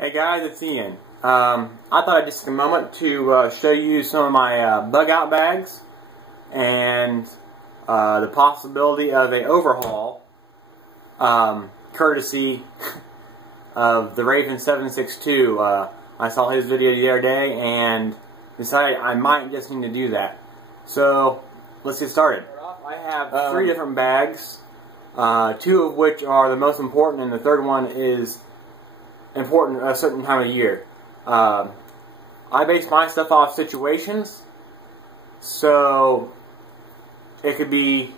Hey guys, it's Ian. I thought I'd just take a moment to show you some of my bug out bags and the possibility of a overhaul, courtesy of the Raven 762. I saw his video the other day and decided I might just need to do that. So let's get started. I have three different bags, two of which are the most important, and the third one is important at a certain time of year. I base my stuff off situations, so it could be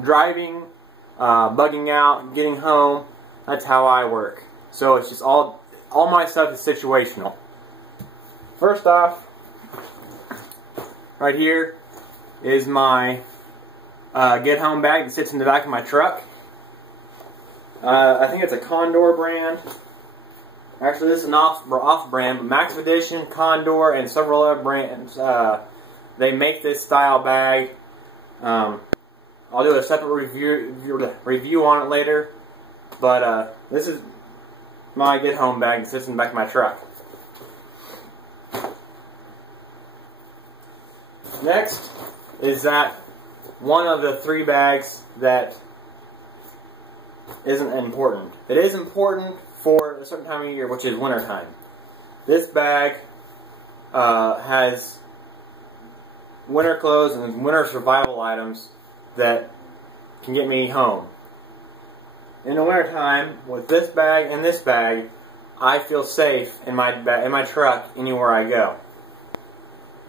driving, bugging out, getting home. That's how I work. So it's just all my stuff is situational. First off, right here is my get home bag that sits in the back of my truck. I think it's a Condor brand. Actually, this is an off-brand, but Max Edition, Condor, and several other brands. They make this style bag. I'll do a separate review on it later. But this is my get home bag that sits in the back of my truck. Next is that one of the three bags that isn't important. It is important for a certain time of year, which is wintertime. This bag has winter clothes and winter survival items that can get me home. In the wintertime, with this bag and this bag, I feel safe in my truck anywhere I go.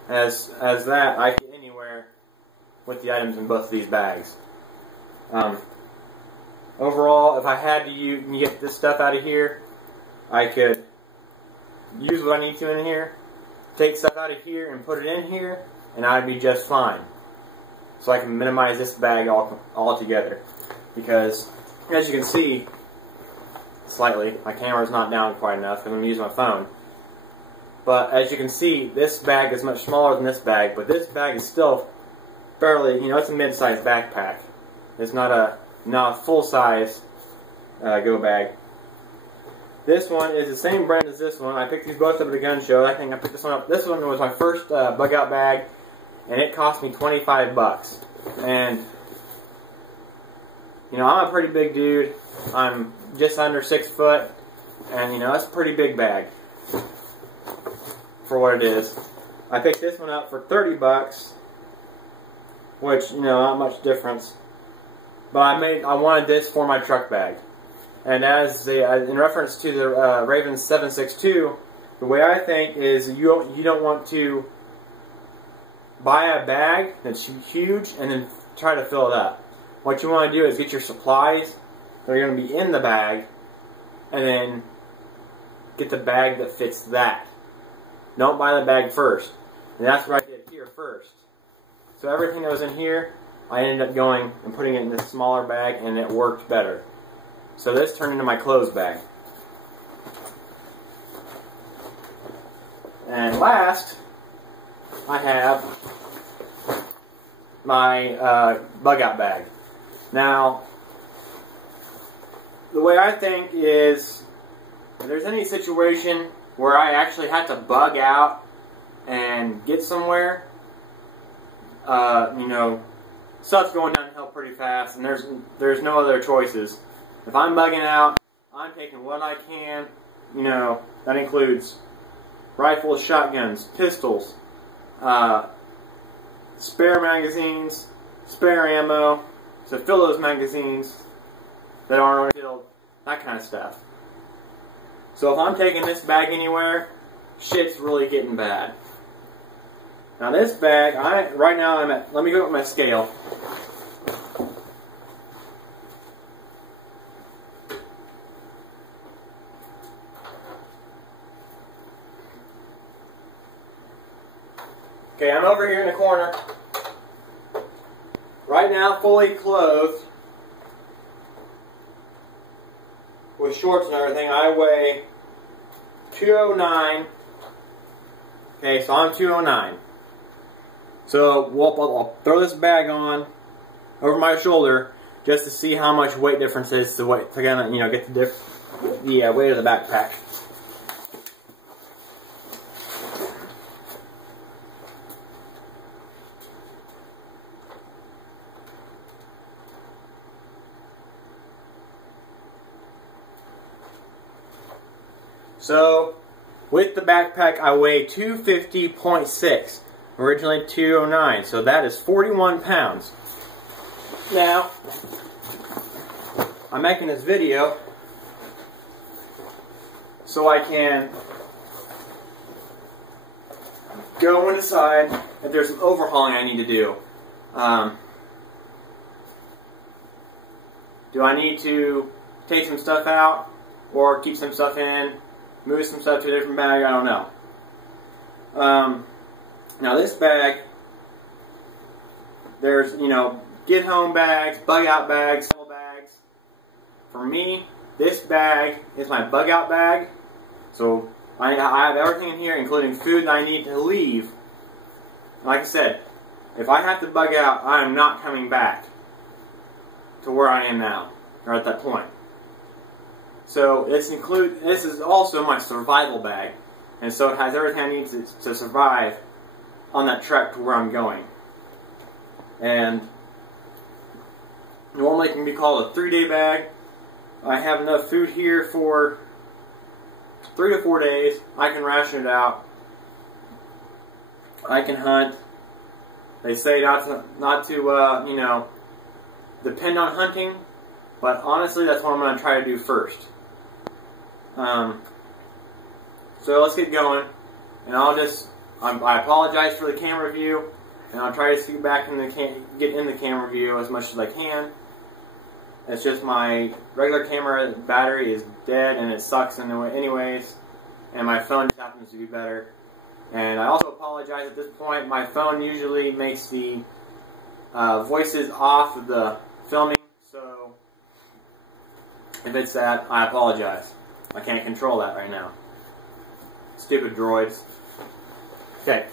As that, I can get anywhere with the items in both of these bags. Overall, if I had to get this stuff out of here, I could use what I need to in here, take stuff out of here and put it in here, and I'd be just fine. So I can minimize this bag altogether. Because, as you can see, slightly, my camera's not down quite enough, I'm going to use my phone. But as you can see, this bag is much smaller than this bag, but this bag is still fairly, it's a mid-sized backpack. It's not a full-size go bag. This one is the same brand as this one. I picked these both up at the gun show. I think I picked this one up. This one was my first bug out bag, and it cost me 25 bucks. And I'm a pretty big dude. I'm just under 6 foot, and that's a pretty big bag for what it is. I picked this one up for 30 bucks, which not much difference. But I wanted this for my truck bag. And in reference to the Raven 762, the way I think is you don't want to buy a bag that's huge and then try to fill it up. What you want to do is get your supplies that are going to be in the bag, and then get the bag that fits that. Don't buy the bag first. And that's what I did here first. So everything that was in here, I ended up going and putting it in this smaller bag, and it worked better. So this turned into my clothes bag. And last, I have my bug out bag. Now, the way I think is, if there's any situation where I actually had to bug out and get somewhere, stuff's going downhill pretty fast, and there's no other choices. If I'm bugging out, I'm taking what I can. That includes rifles, shotguns, pistols, spare magazines, spare ammo, so fill those magazines that aren't already filled, that kind of stuff. So if I'm taking this bag anywhere, shit's really getting bad. Now this bag, right now let me go with my scale. Okay, I'm over here in the corner. Right now, fully clothed, with shorts and everything, I weigh 209. Okay, so I'm 209. So I'll throw this bag on over my shoulder, just to see how much weight difference is to what to kind of, you know, get the weight of the backpack. So, with the backpack, I weigh 250.6, originally 209, so that is 41 pounds. Now, I'm making this video so I can go and decide if there's some overhauling I need to do. Do I need to take some stuff out or keep some stuff in? Move some stuff to a different bag, I don't know. Now this bag, there's, you know, get home bags, bug out bags, travel bags. For me, this bag is my bug out bag. So I have everything in here, including food that I need to leave. Like I said, if I have to bug out, I am not coming back to where I am now, or at that point. So this is also my survival bag, and so it has everything I need to survive on that trek to where I'm going. And normally it can be called a 3-day bag. I have enough food here for 3 to 4 days. I can ration it out. I can hunt. They say not to you know, depend on hunting, but honestly that's what I'm going to try to do first. So let's get going, and I apologize for the camera view, and I'll try to get back in get in the camera view as much as I can. It's just my regular camera battery is dead, and it sucks anyways, and my phone just happens to be better. And I also apologize at this point. My phone usually makes the voices off of the filming, so if it's that, I apologize. I can't control that right now. Stupid droids. Okay.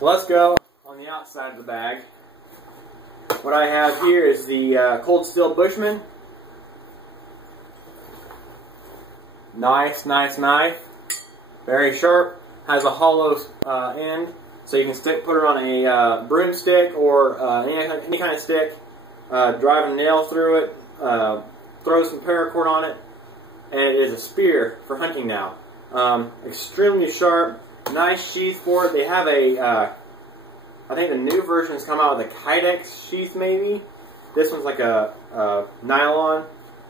Let's go on the outside of the bag. What I have here is the Cold Steel Bushman. Nice knife. Very sharp. Has a hollow end, so you can put it on a broomstick or any kind of stick. Drive a nail through it. Throw some paracord on it. And it is a spear for hunting now. Extremely sharp, nice sheath for it. They have a, I think the new versions come out with a Kydex sheath maybe. This one's like a nylon.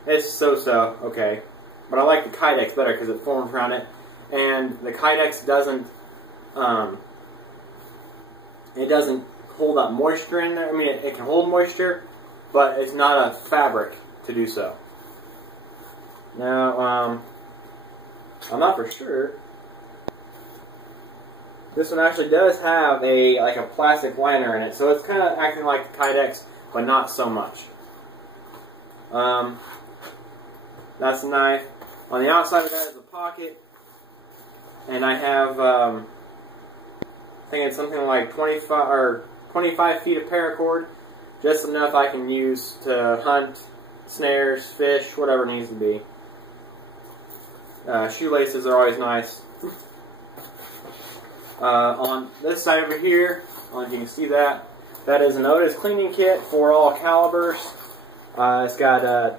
It's so-so, okay. But I like the Kydex better because it forms around it. And the Kydex doesn't, it doesn't hold that moisture in there. I mean, it can hold moisture, but it's not a fabric to do so. Now, I'm not for sure. This one actually does have like a plastic liner in it, so it's kind of acting like the Kydex, but not so much. That's the knife. On the outside of that is a pocket, and I have, I think it's something like 25 feet of paracord, just enough I can use to hunt, snares, fish, whatever it needs to be. Shoelaces are always nice. On this side over here, I don't know if you can see that, that is an Otis cleaning kit for all calibers. It's got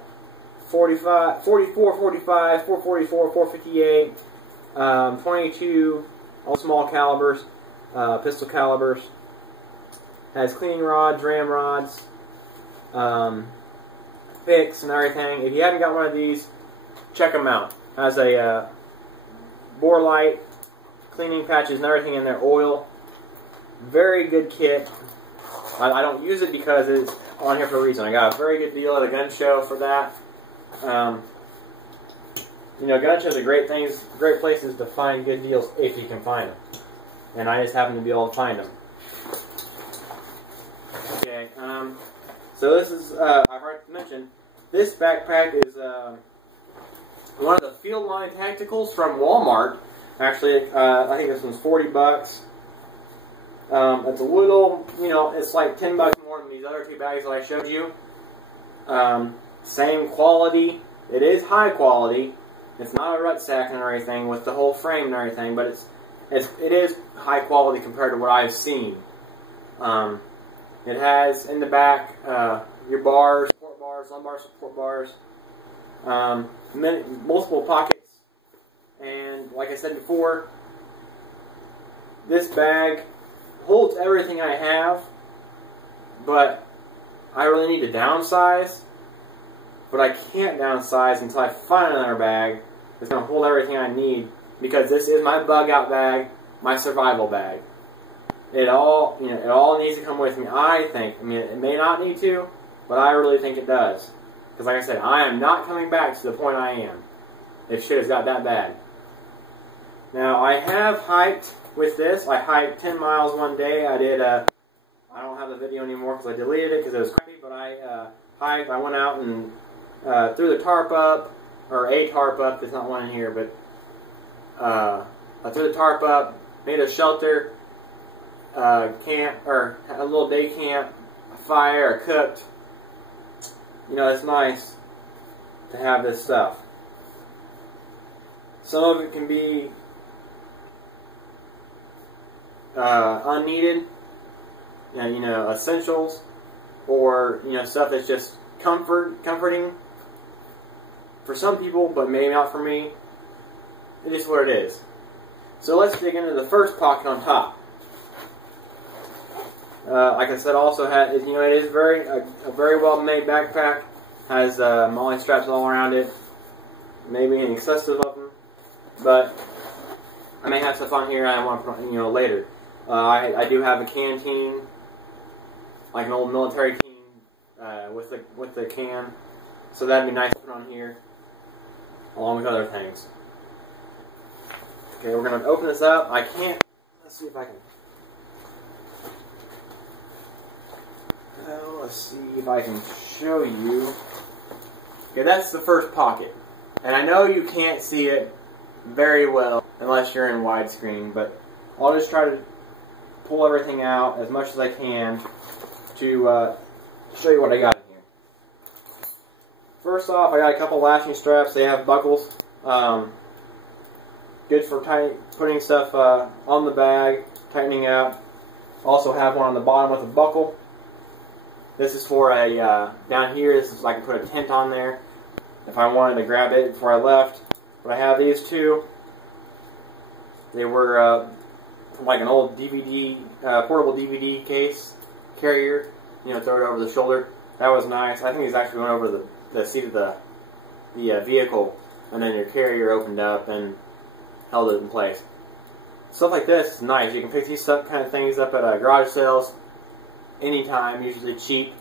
44, 45, 444, 458, 22, all small calibers, pistol calibers. Has cleaning rods, ram rods, picks and everything. If you haven't got one of these, check them out. Has a bore light, cleaning patches and everything in there, oil. Very good kit. I don't use it because it's on here for a reason. I got a very good deal at a gun show for that. You know, gun shows are great places to find good deals if you can find them. And I just happen to be able to find them. Okay, so this is, I've already mentioned, this backpack is one of the Field Line Tacticals from Walmart. Actually, I think this one's 40 bucks. It's a little, you know, it's like 10 bucks more than these other two bags that I showed you. Same quality. It is high quality. It's not a rut sack or anything with the whole frame and everything, but it is high quality compared to what I've seen. It has in the back your bars, support bars, lumbar support bars, multiple pockets, and like I said before, this bag holds everything I have, but I really need to downsize. But I can't downsize until I find another bag that's going to hold everything I need, because this is my bug out bag, my survival bag. It all needs to come with me, I think. I mean, it may not need to, but I really think it does. Because like I said, I am not coming back to the point I am if shit has got that bad. Now, I have hiked with this. I hiked 10 miles one day. I did, I don't have the video anymore because I deleted it because it was crappy, but I hiked. I went out and threw the tarp up, or a tarp up. There's not one in here, but I threw the tarp up, made a shelter, camp, or a little day camp, a fire, cooked. You know, it's nice to have this stuff. Some of it can be unneeded, you know, essentials, or stuff that's just comforting for some people, but maybe not for me. It is what it is. So let's dig into the first pocket on top. Like I said, also has, it is a very well made backpack. Has molly straps all around it. Maybe an excessive of them, but I may have stuff on here I want to put later. I do have a canteen, like an old military can with the can, so that'd be nice to put on here, along with other things. Okay, we're gonna open this up. I can't. Let's see if I can. Let's see if I can show you. Okay, that's the first pocket, and I know you can't see it very well unless you're in widescreen, but I'll just try to pull everything out as much as I can to show you what I got in here. First off, I got a couple lashing straps. They have buckles. Good for putting stuff on the bag, tightening out. Also have one on the bottom with a buckle. This is for a, down here, this is I can put a tent on there if I wanted to grab it before I left. But I have these two. They were like an old DVD, portable DVD case carrier. Throw it over the shoulder. That was nice. I think these actually went over the seat of the vehicle, and then your carrier opened up and held it in place. Stuff like this is nice. You can pick these kind of things up at garage sales anytime, usually cheap.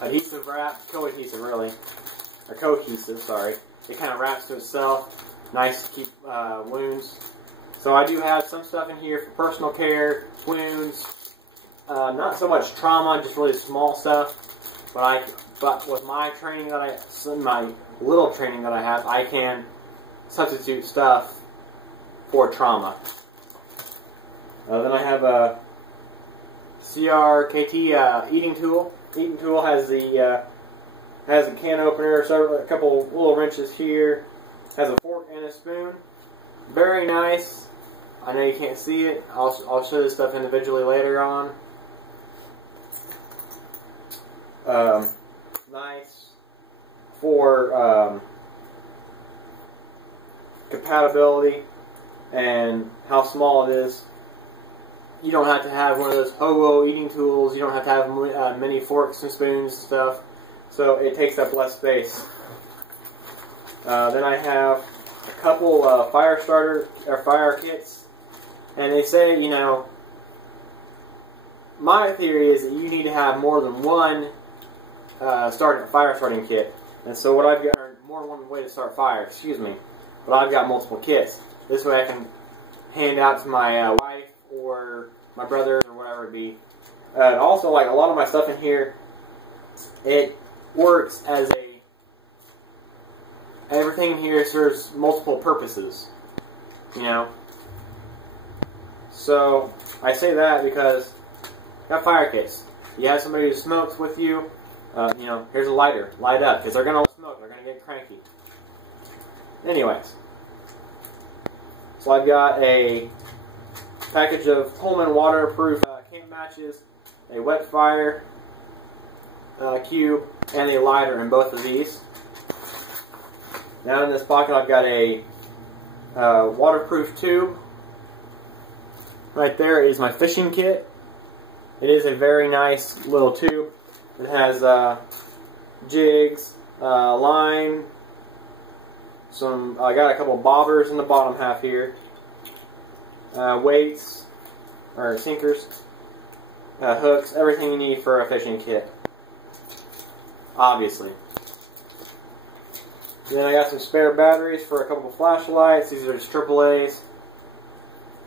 Adhesive wrap, co-adhesive really, or cohesive, sorry. It kind of wraps to itself. Nice to keep wounds. So I do have some stuff in here for personal care, wounds, not so much trauma, just really small stuff. But with my training my little training that I have, I can substitute stuff for trauma. Then I have a CRKT eating tool. Eating tool has a can opener, a couple little wrenches here. Has a fork and a spoon. Very nice. I know you can't see it. I'll show this stuff individually later on. Nice for compatibility and how small it is. You don't have to have one of those hobo eating tools. You don't have to have many forks and spoons and stuff. So it takes up less space. Then I have a couple fire starter or fire kits, and they say, my theory is that you need to have more than one fire starting kit. And so what I've got, or more than one way to start fire, excuse me, but I've got multiple kits. This way I can hand out to my wife or my brother or whatever it be. Also, like a lot of my stuff in here, it works as everything in here serves multiple purposes, So I say that because got fire kits. You have somebody who smokes with you, you know, here's a lighter. Light up, because they're going to smoke. They're going to get cranky. Anyways. So I've got a package of Pullman waterproof camp matches, a wet fire cube, and a lighter in both of these. Now in this pocket I've got a waterproof tube. Right there is my fishing kit. It is a very nice little tube. It has jigs, line, I got a couple bobbers in the bottom half here, weights, or sinkers, hooks, everything you need for a fishing kit, obviously. Then I got some spare batteries for a couple of flashlights. These are just AAAs.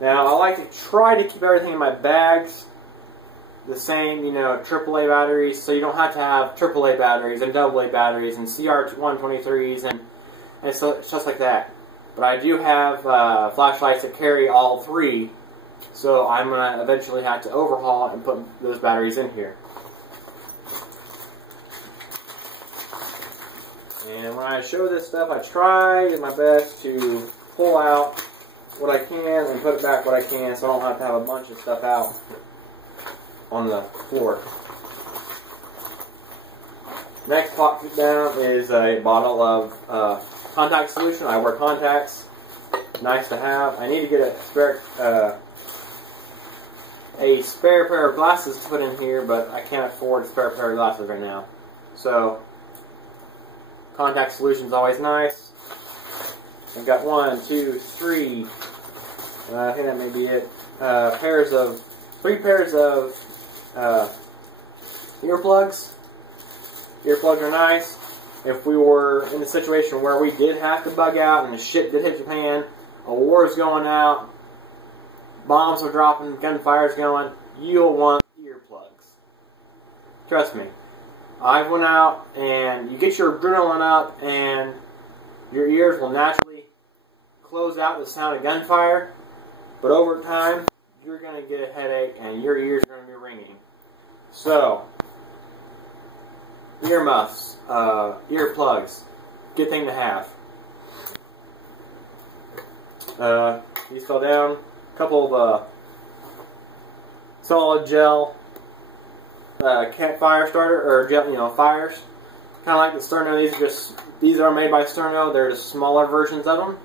Now, I like to try to keep everything in my bags the same, you know, AAA batteries, so you don't have to have AAA batteries and AA batteries and CR123s and so just like that. But I do have flashlights that carry all three, so I'm going to eventually have to overhaul and put those batteries in here. And when I show this stuff, I try my best to pull out what I can and put it back what I can, so I don't have to have a bunch of stuff out on the floor. Next pocket down is a bottle of contact solution. I wear contacts. Nice to have. I need to get a spare pair of glasses to put in here, but I can't afford a spare pair of glasses right now. So, contact solution is always nice. I've got 1, 2, 3. I think that may be it. 3 pairs of earplugs. Earplugs are nice. If we were in a situation where we did have to bug out and the shit did hit Japan, a war's going out, bombs are dropping, gunfire's going, you'll want earplugs. Trust me. I went out and you get your adrenaline up and your ears will naturally close out the sound of gunfire, but over time you're going to get a headache and your ears are going to be ringing. So, earmuffs, earplugs, good thing to have. These fell down. A couple of solid gel campfire starter or gel, you know, fires. Kind of like the Sterno. These are made by Sterno. They're the smaller versions of them.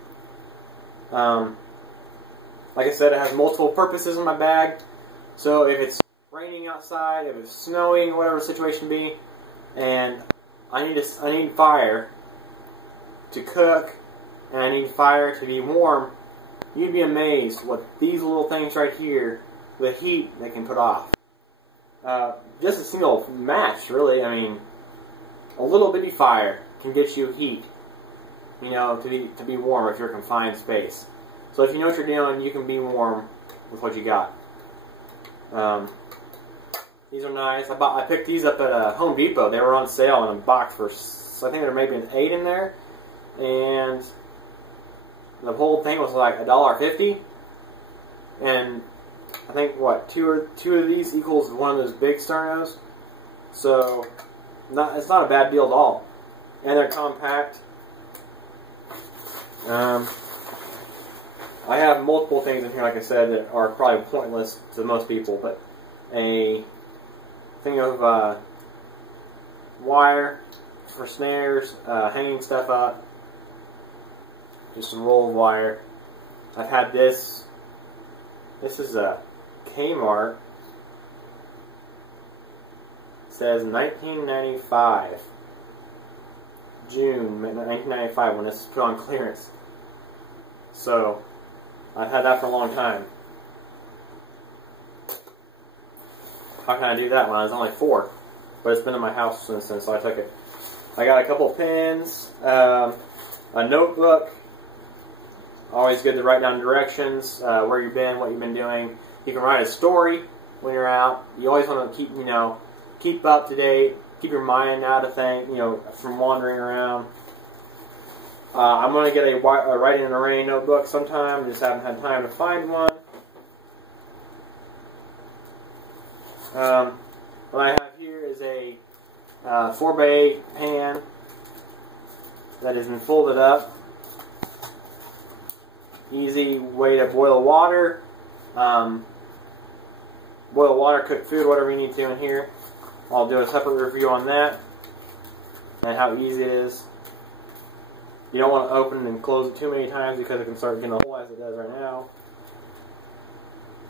Like I said, it has multiple purposes in my bag. So if it's raining outside, if it's snowing, whatever the situation be, and I need fire to cook, and I need fire to be warm, you'd be amazed what these little things right here, the heat they can put off. Just a single match, really. I mean, a little bitty fire can get you heat, you know, to be warm if you're in a confined space. So if you know what you're doing, you can be warm with what you got. These are nice. I picked these up at Home Depot. They were on sale in a box for, I think there may be an 8 in there, and the whole thing was like $1.50. And I think what two of these equals one of those big Sternos. So it's not a bad deal at all. And they're compact. I have multiple things in here, like I said, that are probably pointless to most people, but a thing of wire for snares, hanging stuff up, just a roll of wire. I've had this. This is a Kmart. It says 1995. June 1995 when this was put on clearance. So, I've had that for a long time. How can I do that when I was only 4? But it's been in my house since then, so I took it. I got a couple of pens, a notebook. Always good to write down directions, where you've been, what you've been doing. You can write a story when you're out. You always want to keep, you know, keep up to date, keep your mind out of things, you know, from wandering around. I'm going to get a Writing in the Rain notebook sometime. Just haven't had time to find one. What I have here is a 4x8 pan that has been folded up. Easy way to boil water. Boil water, cook food, whatever you need to in here. I'll do a separate review on that and how easy it is. You don't want to open and close it too many times because it can start getting a hole as it does right now.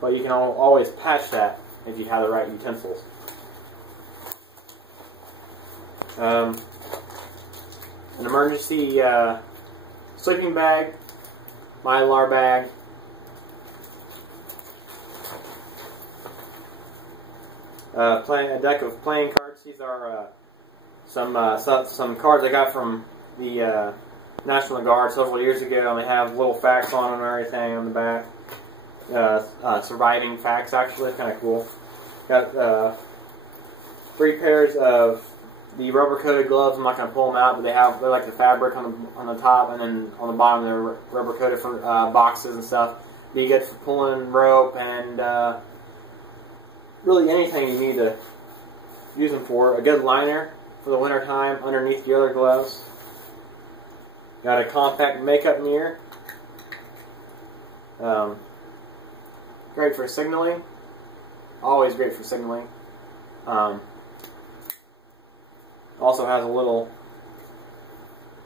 But you can always patch that if you have the right utensils. An emergency sleeping bag, Mylar bag, a deck of playing cards. These are some cards I got from the National Guard several years ago, and they have little facts on them and everything on the back. Surviving facts, actually. It's kind of cool. Got 3 pairs of the rubber-coated gloves. I'm not going to pull them out, but they're like the fabric on the top, and then on the bottom they're rubber-coated for boxes and stuff. Be good for pulling rope and really anything you need to use them for. A good liner for the winter time underneath the other gloves. Got a compact makeup mirror. Great for signaling. Always great for signaling. Also has a little,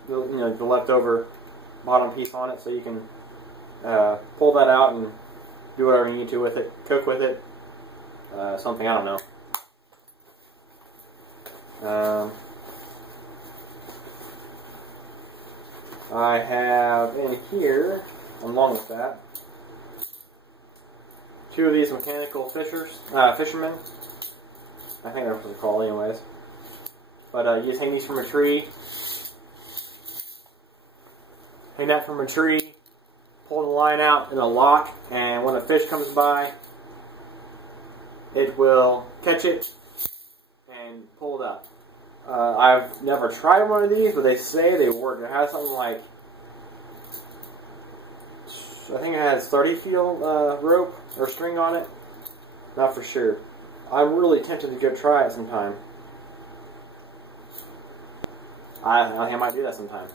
the leftover bottom piece on it, so you can pull that out and do whatever you need to with it. Cook with it. Something, I don't know. I have in here, along with that, 2 of these mechanical fishermen. I think that's what they're called anyways. But you just hang these from a tree. Hang that from a tree, pull the line out in a lock, and when a fish comes by, it will catch it and pull it up. I've never tried one of these, but they say they work. It has something like, I think it has 30 feet rope or string on it. Not for sure. I'm really tempted to go try it sometime. I think I might do that sometime.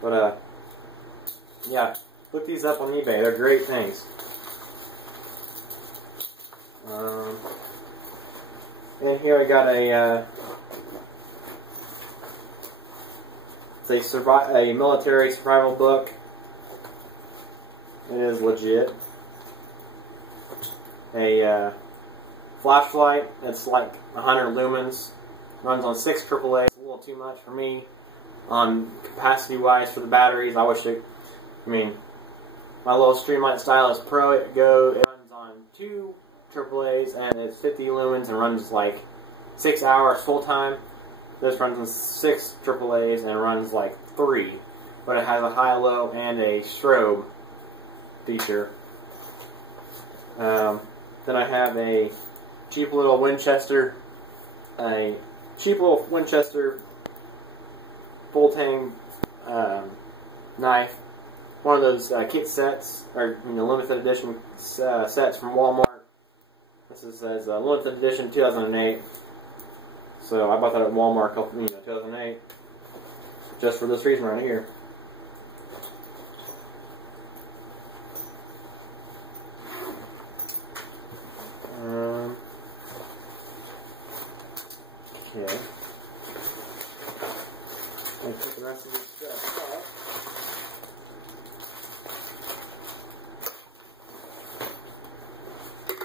But, yeah, look these up on eBay. They're great things. And here I got it's a military survival book. It is legit. A flashlight that's like 100 lumens. Runs on 6 AAA. It's a little too much for me. Capacity-wise for the batteries, I wish it. I mean, my little Streamlight Stylus Pro, it runs on 2 AAAs and it's 50 lumens and runs like 6 hours full time. This runs on 6 AAAs and runs like 3, but it has a high-low and a strobe feature. Then I have a cheap little Winchester, full-tang knife. One of those kit sets, or limited edition sets from Walmart. This says limited edition 2008. So I bought that at Walmart, 2008, just for this reason right here. Okay. And put the rest of this stuff up.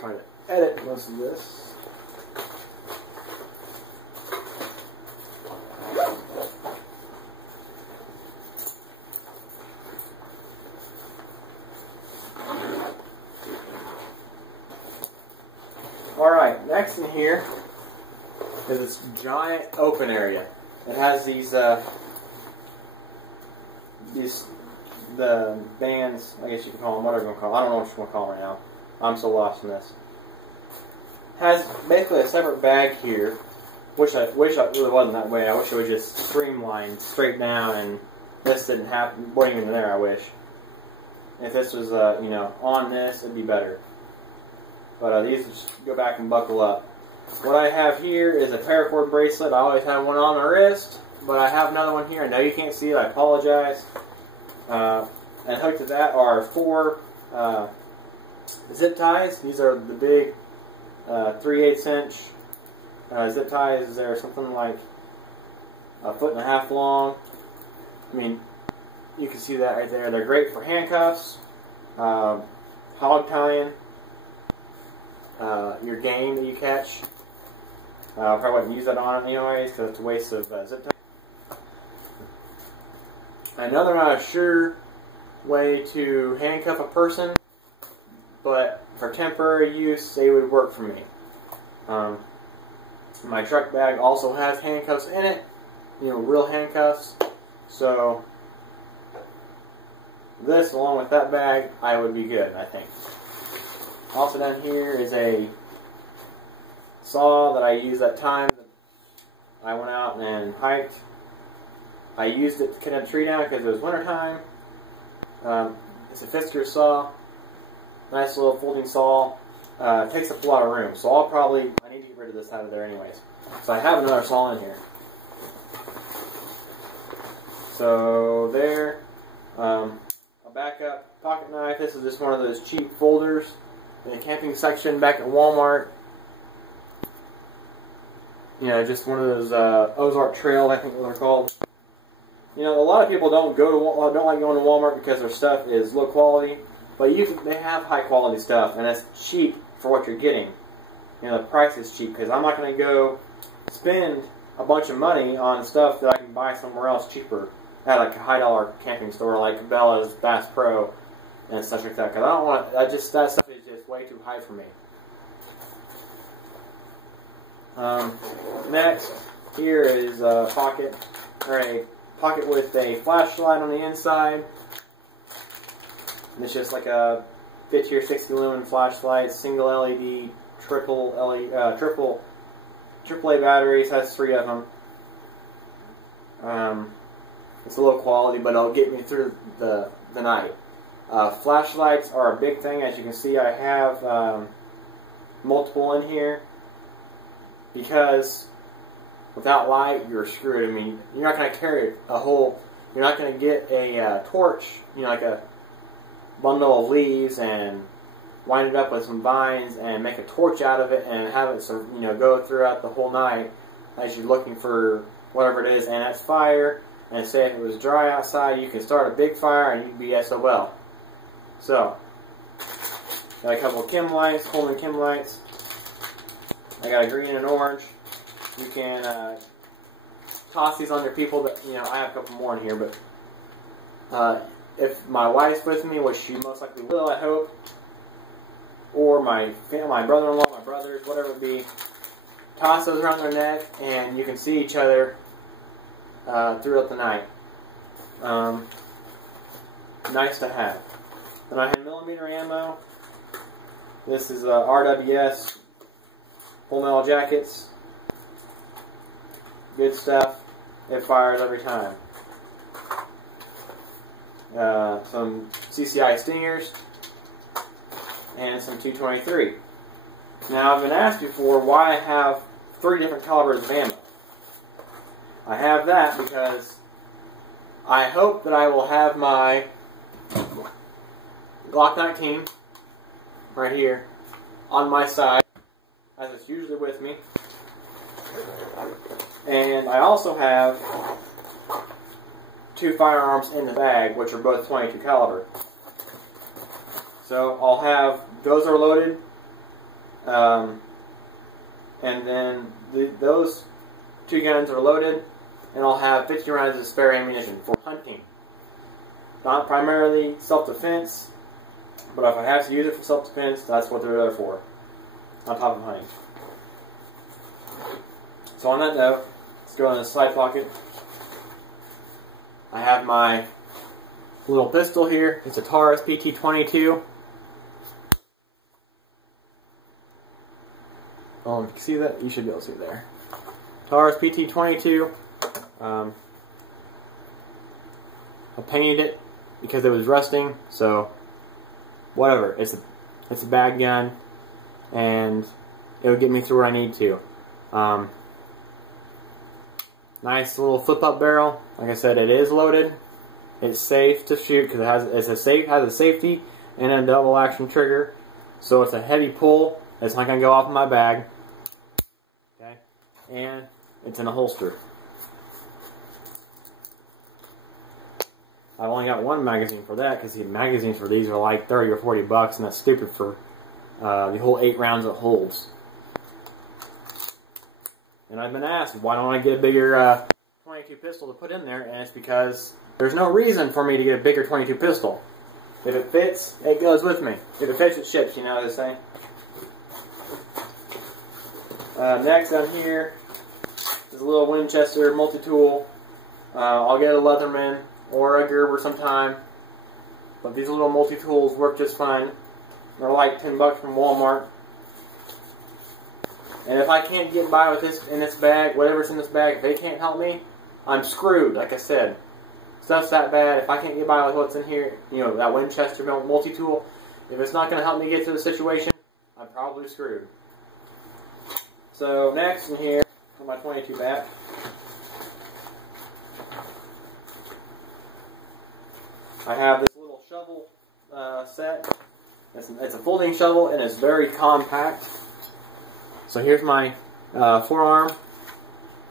Try to edit most of this. Alright, next in here is this giant open area. It has the bands, I guess you can call them, whatever you want to call them. I don't know what you want to call them right now. I'm so lost in this. Has basically a separate bag here. Wish it really wasn't that way. I wish it was just streamlined straight down and this didn't happen, wasn't even there, I wish. If this was, on this, it'd be better. But these just go back and buckle up. What I have here is a paracord bracelet. I always have one on my wrist, but I have another one here. I know you can't see it. I apologize. And hooked to that are 4 zip ties. These are the big 3/8 inch zip ties. They're something like 1.5 feet long. I mean, you can see that right there. They're great for handcuffs, hog tying, your game that you catch. I probably wouldn't use that on it anyways because it's a waste of zip tie. I know they're not a sure way to handcuff a person, but for temporary use, they would work for me. My truck bag also has handcuffs in it, you know, real handcuffs. So this, along with that bag, I would be good, I think. Also down here is a saw that I used that time that I went out and hiked. I used it to cut a tree down because it was winter time. It's a Fisker saw, nice little folding saw. It takes up a lot of room, so I need to get rid of this out of there anyways. So I have another saw in here. So there, a backup pocket knife. This is just one of those cheap folders in the camping section back at Walmart. You know, just one of those Ozark Trail, I think what they're called. You know, a lot of people don't like going to Walmart because their stuff is low quality, but they have high quality stuff, and it's cheap for what you're getting. You know, the price is cheap because I'm not going to go spend a bunch of money on stuff that I can buy somewhere else cheaper at like a high-dollar camping store like Bella's, Bass Pro, and such like that. Because I don't want that stuff is just way too high for me. Next, here is a pocket with a flashlight on the inside. And it's just like a 50 or 60 lumen flashlight, single LED, triple AAA batteries. Has 3 of them. It's a low quality, but it'll get me through the night. Flashlights are a big thing. As you can see, I have multiple in here because without light, you're screwed. I mean, you're not going to carry you're not going to get a torch, you know, like a bundle of leaves and wind it up with some vines and make a torch out of it and have it, you know, go throughout the whole night as you're looking for whatever it is. And that's fire. And say if it was dry outside, you can start a big fire and you'd be SOL. So, got a couple of Chem lights, Coleman Chem lights. I got a green and orange. You can toss these on your people. That, you know, I have a couple more in here, but if my wife's with me, which she most likely will, I hope, or my brother-in-law, my brothers, whatever it be, toss those around their neck, and you can see each other throughout the night. Nice to have. Then I have millimeter ammo. This is RWS full metal jackets. Good stuff. It fires every time. Some CCI Stingers and some 223. Now I've been asked before why I have 3 different calibers of ammo. I have that because I hope that I will have my Glock 19 right here on my side, as it's usually with me. And I also have 2 firearms in the bag, which are both 22 caliber. So I'll have those are loaded, and then those 2 guns are loaded. And I'll have 50 rounds of spare ammunition for hunting. Not primarily self-defense, but if I have to use it for self-defense, that's what they're there for, on top of hunting. So on that note, let's go in the side pocket. I have my little pistol here. It's a Taurus PT-22. Oh, if you can see that, you should be able to see it there. Taurus PT-22. I painted it because it was rusting, so whatever. It's a bad gun. and it'll get me through where I need to. Nice little flip-up barrel. Like I said, it is loaded. It's safe to shoot because it has a safety and a double action trigger. So it's a heavy pull. It's not going to go off in my bag. Okay, and it's in a holster. I've only got one magazine for that because the magazines for these are like 30 or 40 bucks, and that's stupid for the whole 8 rounds it holds. And I've been asked, why don't I get a bigger 22 pistol to put in there? And it's because there's no reason for me to get a bigger 22 pistol. If it fits, it goes with me. If it fits, it ships, you know what I'm saying? Next on here is a little Winchester multi-tool. I'll get a Leatherman or a Gerber sometime. But these little multi-tools work just fine. They're like 10 bucks from Walmart. And if I can't get by with this in this bag, whatever's in this bag, if they can't help me, I'm screwed, like I said. Stuff's that bad. If I can't get by with what's in here, you know, that Winchester multi-tool, if it's not going to help me get to the situation, I'm probably screwed. So next in here, on my 22 bat, I have this little shovel set. It's a folding shovel and it's very compact. So here's my forearm.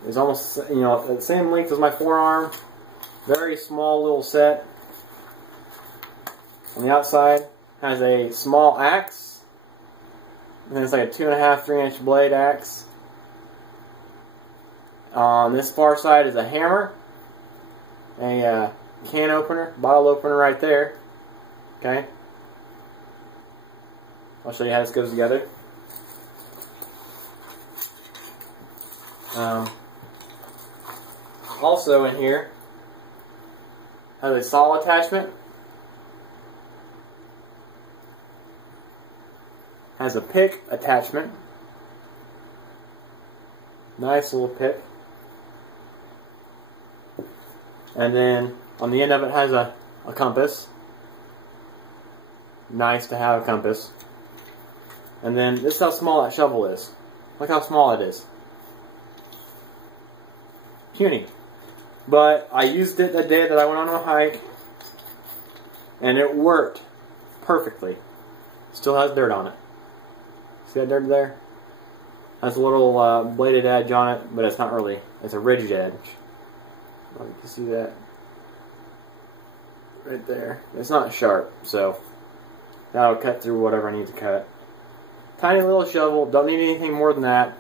It's almost, you know, the same length as my forearm. Very small little set. On the outside has a small axe. And then it's like a 2.5, 3-inch blade axe. On this far side is a hammer. A can opener, bottle opener right there. Okay. I'll show you how this goes together. Also in here has a saw attachment, has a pick attachment, nice little pick, and then on the end of it has a compass. Nice to have a compass. And then this is how small that shovel is. Look how small it is. Puny. But I used it the day that I went on a hike, and it worked perfectly. Still has dirt on it. See that dirt there? Has a little bladed edge on it, but it's not really. It's a ridged edge. You can see that right there. It's not sharp, so that'll cut through whatever I need to cut. Tiny little shovel. Don't need anything more than that.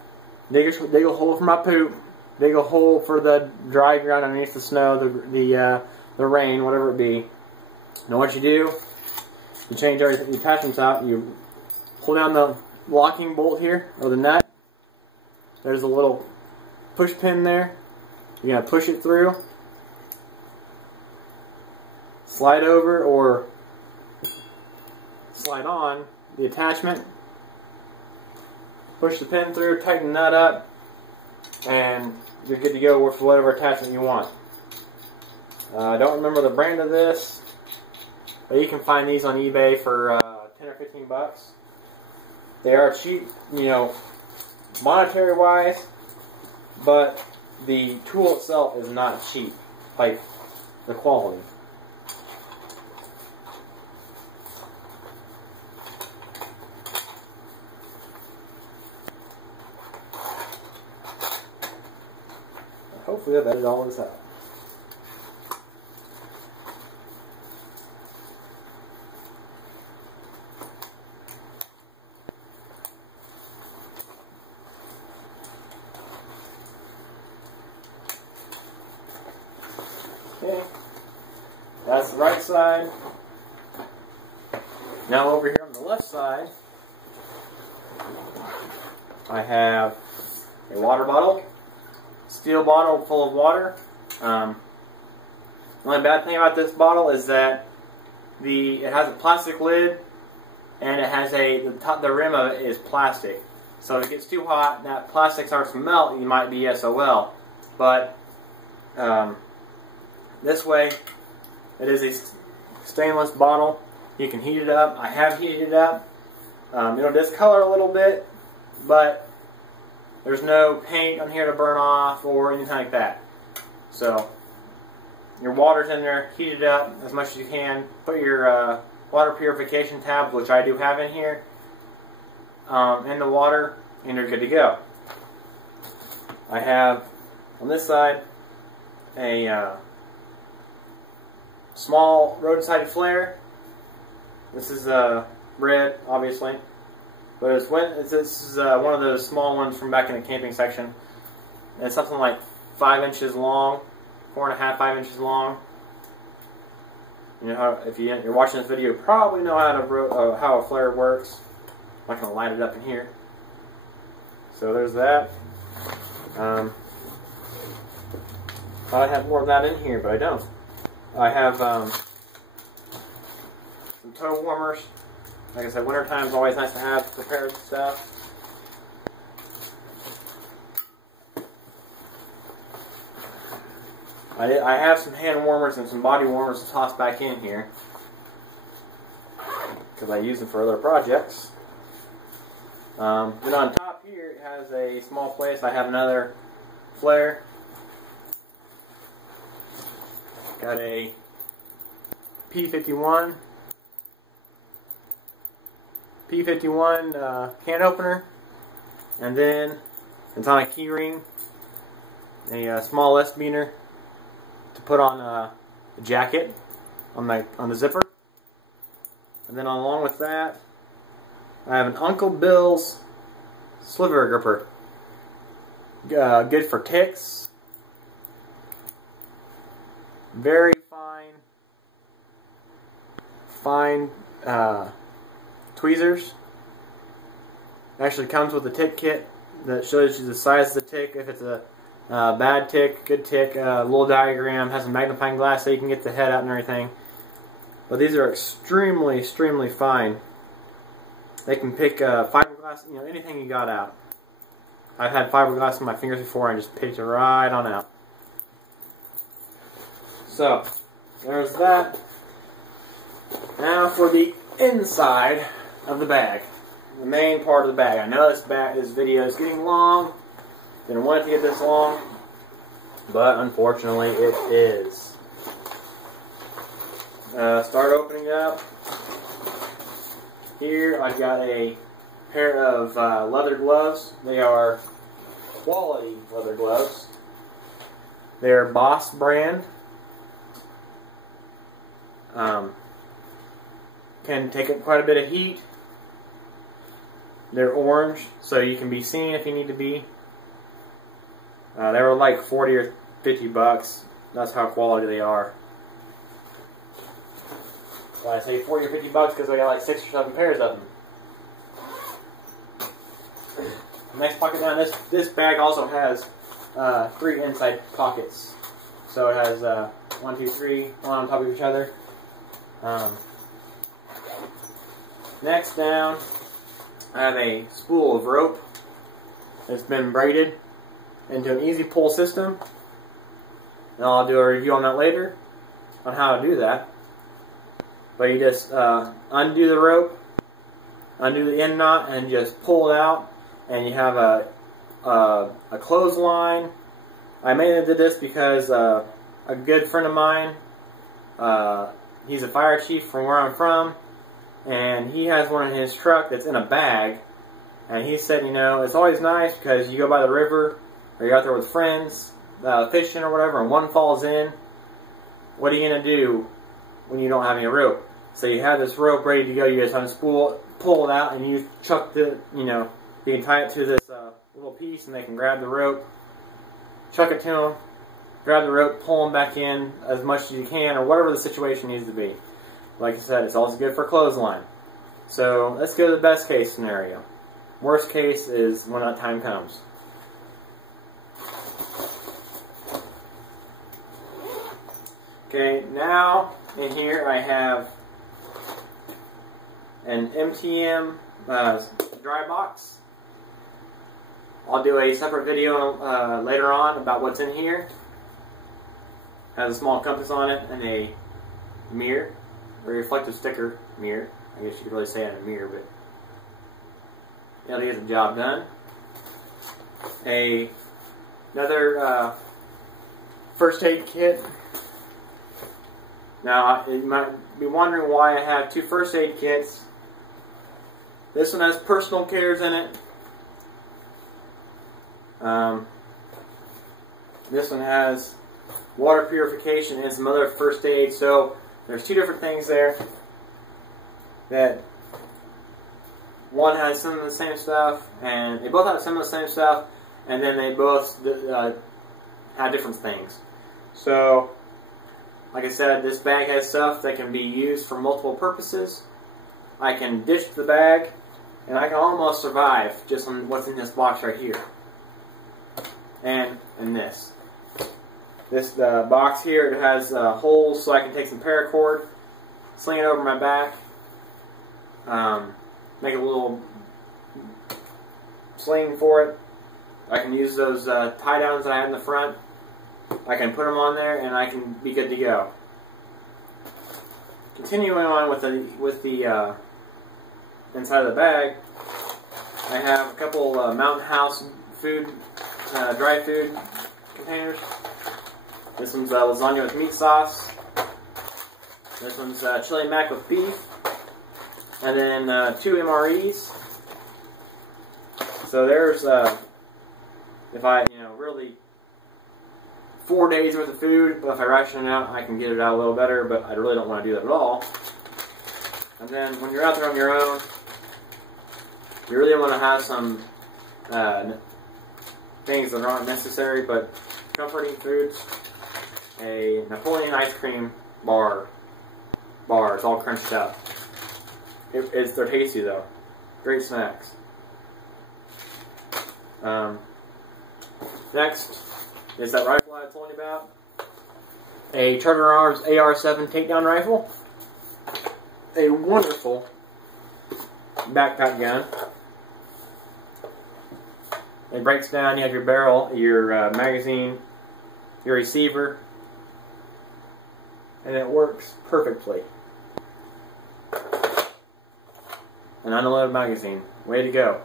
Dig a hole for my poop. Dig a hole for the dry ground underneath the snow, the rain, whatever it be. Now what you do, you change everything, the attachments out, you pull down the locking bolt here, or the nut. There's a little push pin there. You're going to push it through. Slide over or slide on the attachment. Push the pin through, tighten the nut up, and you're good to go with whatever attachment you want. I don't remember the brand of this, but you can find these on eBay for 10 or 15 bucks. They are cheap, you know, monetary wise, but the tool itself is not cheap, like the quality. Hopefully I've edited all this out. Okay, that's the right side. Now over here on the left side, I have a water bottle. Steel bottle full of water. The only bad thing about this bottle is that it has a plastic lid, and it has the rim of it is plastic. So if it gets too hot, that plastic starts to melt, you might be SOL. But this way, it is a stainless bottle. You can heat it up. I have heated it up. It'll discolor a little bit, but there's no paint on here to burn off or anything like that. So your water's in there, heat it up as much as you can. Put your water purification tabs, which I do have in here, in the water, and you're good to go. I have on this side a small roadside flare. This is red, obviously, but this is one of those small ones from back in the camping section. And it's something like 5 inches long, 4.5, 5 inches long. You know how, if you're watching this video, you probably know how a flare works. I'm not going to light it up in here. So there's that. I have more of that in here, but I don't. I have some toe warmers. Like I said, wintertime is always nice to have prepared stuff. I have some hand warmers and some body warmers to toss back in here because I use them for other projects. Then on top here it has a small place. I have another flare. Got a P51 can opener, and then it's on a key ring, a small S-beaner to put on a jacket on the zipper, and then along with that I have an Uncle Bill's sliver gripper, good for ticks, very fine tweezers. It actually comes with a tick kit that shows you the size of the tick, if it's a bad tick, good tick, a little diagram, has a magnifying glass so you can get the head out and everything. But these are extremely, extremely fine. They can pick fiberglass, you know, anything you got out. I've had fiberglass in my fingers before and just picked it right on out. So, there's that. Now for the inside of the bag. The main part of the bag. I know this video is getting long. Didn't want it to get this long, but unfortunately it is. Start opening up. Here I've got a pair of leather gloves. They are quality leather gloves. They're Boss brand. Can take up quite a bit of heat. They're orange, so you can be seen if you need to be. They were like 40 or 50 bucks. That's how quality they are. Well, I say 40 or 50 bucks because I got like 6 or 7 pairs of them. Next pocket down. This bag also has 3 inside pockets. So it has 1, 2, 3, one on top of each other. Next down, I have a spool of rope that's been braided into an easy pull system. And I'll do a review on that later on how to do that. But you just undo the rope, undo the end knot, and just pull it out, and you have a clothesline. I mainly did this because a good friend of mine, he's a fire chief from where I'm from, and he has one in his truck that's in a bag. And he said, you know, it's always nice because you go by the river or you're out there with friends fishing or whatever, and one falls in. What are you going to do when you don't have any rope? So you have this rope ready to go. You just unspool, pull it out, and you chuck the, you know, you can tie it to this little piece, and they can grab the rope, chuck it to them, grab the rope, pull them back in as much as you can, or whatever the situation needs to be. Like I said, it's also good for clothesline. So let's go to the best case scenario. Worst case is when that time comes. Okay, now in here I have an MTM dry box. I'll do a separate video later on about what's in here. Has a small compass on it and a mirror, or reflective sticker mirror. I guess you could really say it in a mirror, but It'll get the job done. Another first aid kit. Now, you might be wondering why I have two first aid kits. This one has personal cares in it. This one has water purification and some other first aid. So there's two different things there. That one has some of the same stuff, and they both have some of the same stuff, and then they both have different things. So, like I said, this bag has stuff that can be used for multiple purposes. I can dish the bag, and I can almost survive just on what's in this box right here. And this. This box here, it has holes so I can take some paracord, sling it over my back, make a little sling for it. I can use those tie downs that I have in the front. I can put them on there, and I can be good to go. Continuing on with the inside of the bag, I have a couple Mountain House food, dry food containers. This one's lasagna with meat sauce. This one's chili mac with beef. And then 2 MREs. So there's, if I, really 4 days worth of food, but if I ration it out, I can get it out a little better, but I really don't want to do that at all. And then when you're out there on your own, you really want to have some things that aren't necessary, but comforting foods. A Napoleon ice cream bar. It's all crunched up. They're tasty though. Great snacks. Next is that rifle I told you about. A Charter Arms AR-7 takedown rifle. A wonderful backpack gun. It breaks down. You have your barrel, your magazine, your receiver, and it works perfectly. An unloaded magazine. Way to go.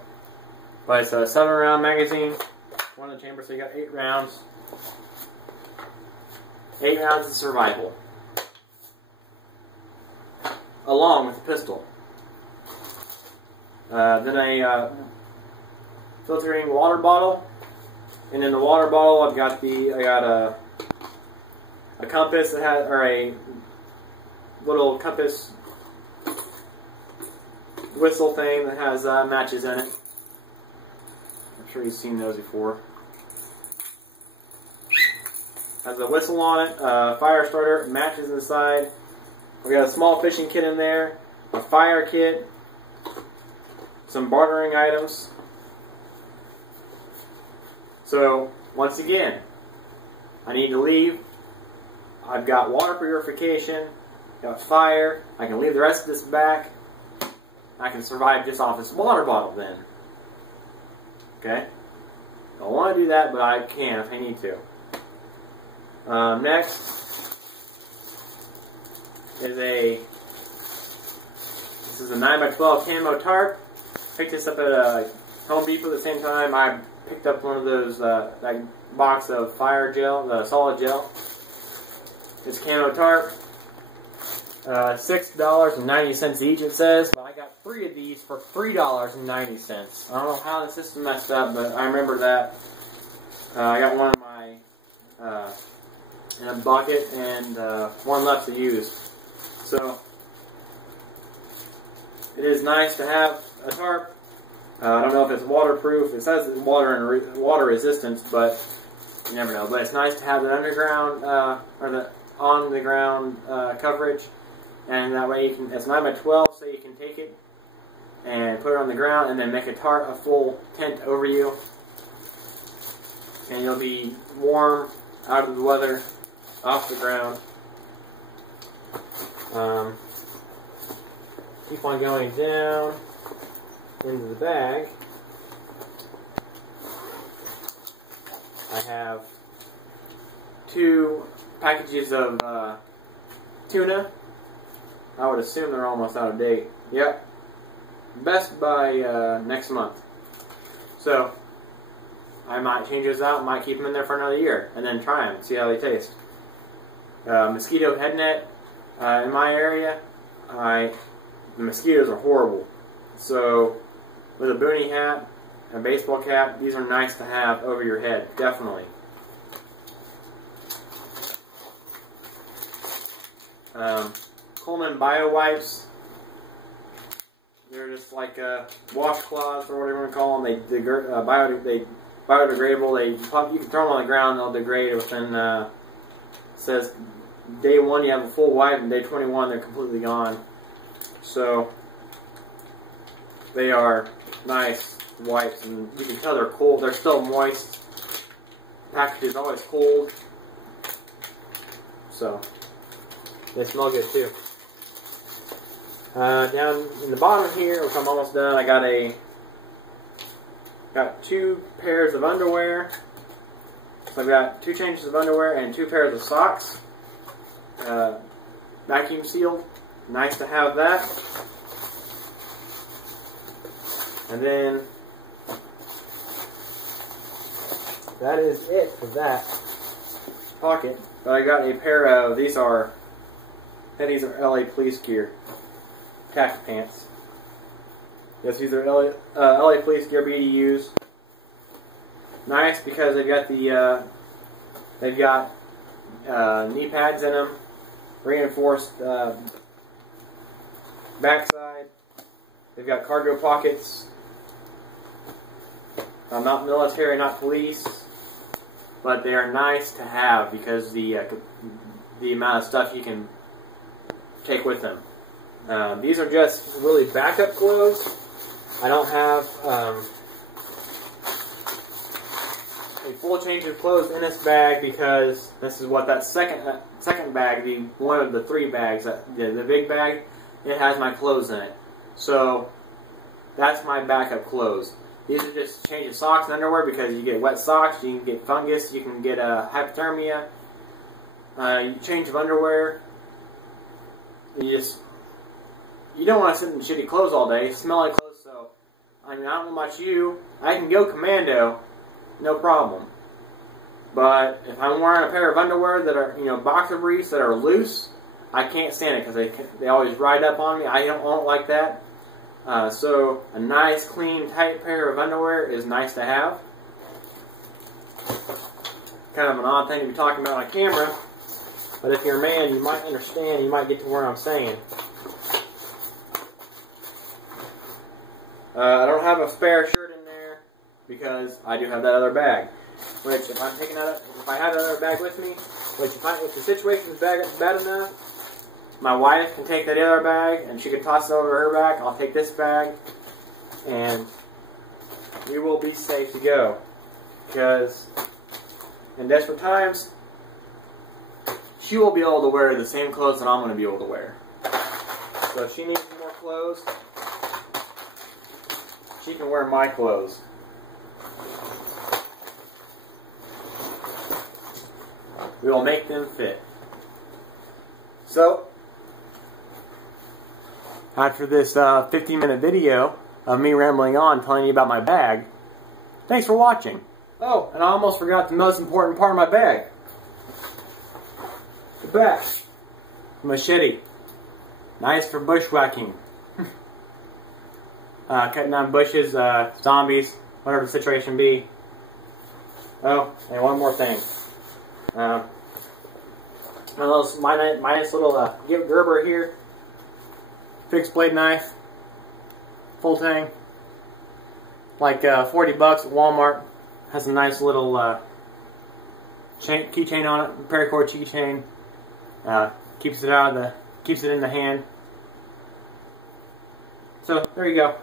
But it's a 7-round magazine. One in the chamber, so you got 8 rounds. 8 rounds of survival. Along with the pistol. Then a filtering water bottle. And in the water bottle I got a compass that has, or a little compass whistle thing that has matches in it. I'm sure you've seen those before. Has a whistle on it, fire starter, matches inside. We got a small fishing kit in there, a fire kit, some bartering items. So, once again, I need to leave. I've got water purification, got fire, I can leave the rest of this back. I can survive just off this water bottle then. Okay? Don't want to do that, but I can if I need to. Next is this is a 9x12 camo tarp. Picked this up at Home Depot at the same time I picked up one of those, that box of fire gel, the solid gel. This camo tarp. $6.90 each it says, but I got 3 of these for $3.90. I don't know how the system messed up, but I remember that. I got one in my in a bucket and one left to use. So it is nice to have a tarp. I don't know if it's waterproof. It says it's water resistance, but you never know. But it's nice to have the underground or the on the ground coverage. And that way you can, it's 9x12, so you can take it and put it on the ground and then make a full tent over you. And you'll be warm, out of the weather, off the ground. Keep on going down into the bag. I have 2 packages of tuna. I would assume they're almost out of date. Yep. Best by next month. So I might change those out, might keep them in there for another year, and then try them, see how they taste. Mosquito head net in my area, the mosquitoes are horrible. So with a boonie hat, a baseball cap, these are nice to have over your head, definitely. Coleman Bio Wipes. They're just like washcloths or whatever you want to call them. They biodegradable. You can throw them on the ground, they'll degrade within. It says day 1 you have a full wipe, and day 21 they're completely gone. So they are nice wipes, and you can tell they're cold. They're still moist. The package is always cold, so they smell good too. Down in the bottom here, which I'm almost done, I got 2 pairs of underwear. So I've got 2 changes of underwear and 2 pairs of socks. Vacuum sealed. Nice to have that. And then that is it for that pocket. But I got a pair of, these are LA Police gear. Khaki pants. Yes, these are LA Police gear BDUs. Nice because they've got knee pads in them, reinforced backside. They've got cargo pockets. Not military, not police, but they are nice to have because the amount of stuff you can take with them. These are just really backup clothes. I don't have a full change of clothes in this bag because this is what that second bag, one of the 3 bags, the big bag, it has my clothes in it. So that's my backup clothes. These are just change of socks and underwear because you get wet socks, you can get fungus, you can get hypothermia. Change of underwear. You don't want to sit in shitty clothes all day, smelly clothes. So I mean, I don't know about you, I can go commando, no problem. But if I'm wearing a pair of underwear that are, boxer briefs that are loose, I can't stand it because they always ride up on me. I don't like that. So a nice, clean, tight pair of underwear is nice to have. Kind of an odd thing to be talking about on camera, but if you're a man, you might understand. You might get to where I'm saying. I don't have a spare shirt in there because I do have that other bag. Which, if I have that other bag with me, if the situation is bad enough, my wife can take that other bag and she can toss it over to her bag. I'll take this bag, and we will be safe to go. Because in desperate times, she will be able to wear the same clothes that I'm going to be able to wear. So if she needs more clothes, she can wear my clothes. We will make them fit. So, after this 15-minute video of me rambling on telling you about my bag, thanks for watching. Oh, and I almost forgot the most important part of my bag. The back. Machete. Nice for bushwhacking. Cutting down bushes, zombies, whatever the situation be. Oh, and one more thing. My nice little Gerber here. Fixed blade knife. Full tang. Like $40 at Walmart. Has a nice little keychain on it. Paracord keychain. Keeps it in the hand. So there you go.